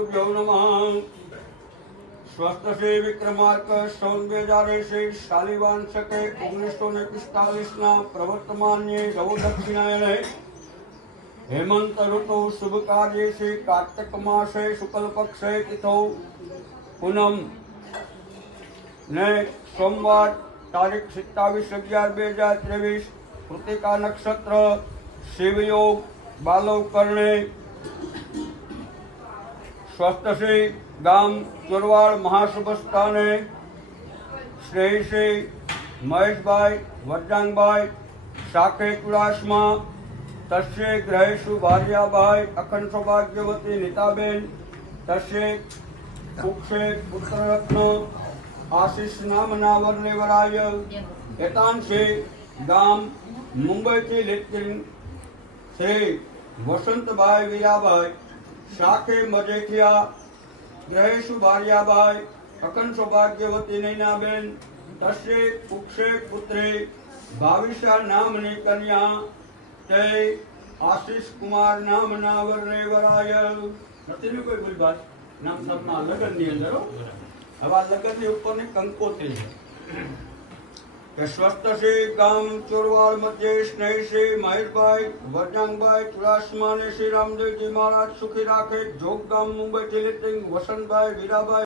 गुरुभ्यो नमः। स्वस्थ से विक्रमार्क सौन 2080 शालिवान शके 1945 प्रवर्तमान्ये रवो दक्षिणायने हेमंत ऋतु शुभ कार्य से कार्तिक मासे शुक्ल पक्षे तिथौ पूनम ने सोमवार तारीख 27/11/2023 कृतिका नक्षत्र शिवयोग बालव करणे स्वस्थ से गाम चोरवाड़ महाशुभ स्थाने श्रेयसी महेश भाई वरदांग भाई शाखे चुड़ासमा तस्य ग्रहेशु भार्या भाई अखंड सौभाग्यवती नीताबेन तस्य कुक्षे पुत्ररत्न आशीष नामना वर्णेवराय एतांशे गाम मुंबई થી લેટિન શ્રી વસંતભાઈ વીરાભાઈ શાખે મજેઠિયા ગ્रहेशु ભાર્યાભાઈ અખંડ સૌભાગ્યવતી નૈનાબેન તસ્ય કુક્ષે પુત્રી ભાવિશા નામની કન્યા તે આશીષ કુમાર નામના વર્ણેવરાય નથી ને કોઈ ભૂલભાત નામ સપના લગ્નની અંદર હવે લગ્નની ઉપરની કંકોત્રી છે કે સ્वस्थ से गाम चोरवाड़ मध्य स्नेह से महेश भाई वरदांग भाई चुड़ासमा ने श्री रामदेव जी महाराज सुखी राखे जोग गाम मुंबई થી વસંતભાઈ વીરાભાઈ